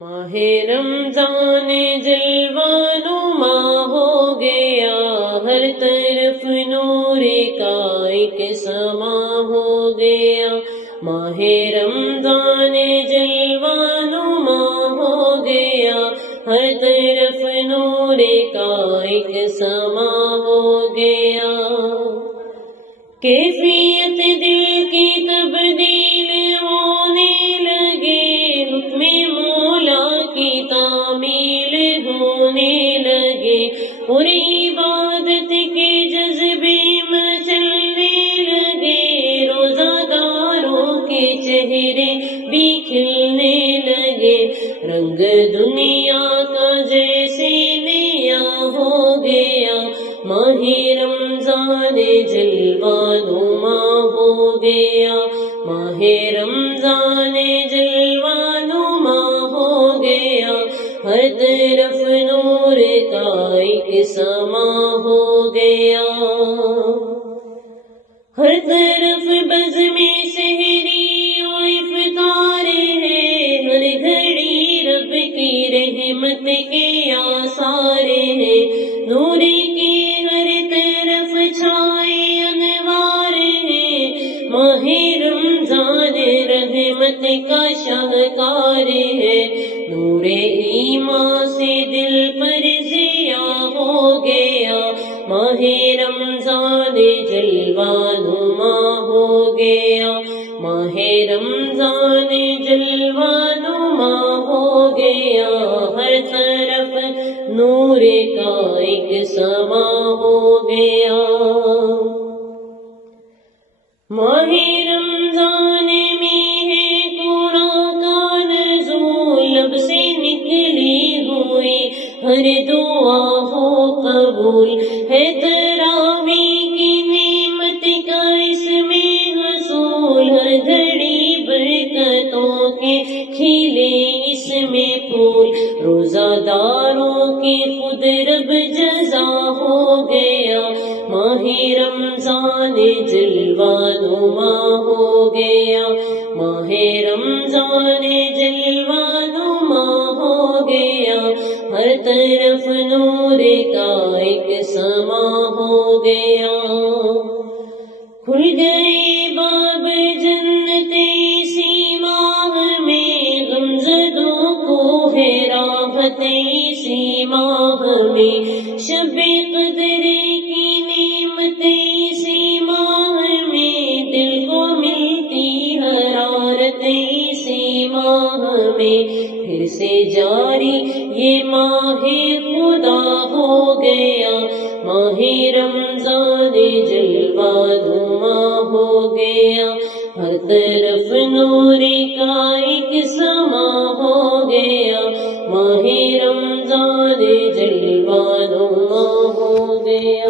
ماہ رمضان جلوانما ہو گیا، ہر طرف نور کا ایک سما ہو گیا۔ ماہ رمضان جلوانما ہو گیا، ہر طرف نور کا ایک سما ہو گیا۔ کیفیت دل کی تبدیل ہونے لگے، حکم مولا کی تعمیل ہونے لگے، اور عبادت کے جذبے مچلنے لگے، روزہ داروں کے چہرے بھی کھلنے لگے۔ رنگ دنیا کا جیسے نیا ہو گیا، ماہ رمضان جلوانما ہو گیا، ماہ رمضان جلوانما ہو گیا، ہر طرف نور کا ایک سما ہو گیا۔ ہر طرف بزم سحری و افطار ہے، ہر گھڑی رب کی رحمت کے آثار ہیں، نور کی ہر طرف چھائے انوار ہیں، ماہ رمضان رحمت کا شاہکار ہے۔ نور ایمان سے دل پر ضیاء ہو گیا، ماہ رمضان جلوانما ہو گیا، ماہ رمضان جلوانما ہو گیا، ہر طرف نور کا ایک سما ہو گیا۔ ماہ رمضان میں ہے قرآن کا نزول، لب سے نکلی ہوئی ہر دعا ہو قبول، ہے تراویح کی نعمت کا اس میں حصول، ہر گھڑی برکتوں کے کھلے اس میں پھول، روزہ داروں کی خود رب جزا ہو گیا، ماہ رمضان جلوانما ہو گیا، ماہ رمضان جلوانما ہو گیا، ہر طرف نور کا ایک سما ہو گیا۔ کھل گئے باب جنت اسی ماہ میں، غمزدوں کو ہے راحت اسی ماہ میں، شب قدر کی نعمت اسی ماہ میں، دل کو ملتی حرارت اسی ماہ میں، پھر سے جاری یہ ماہ خدا ہو گیا، ماہ رمضان جلوانما ہو گیا، ہر طرف نور کا ایک سما ہو گیا، ماہ رمضان جلوانما ہو گیا۔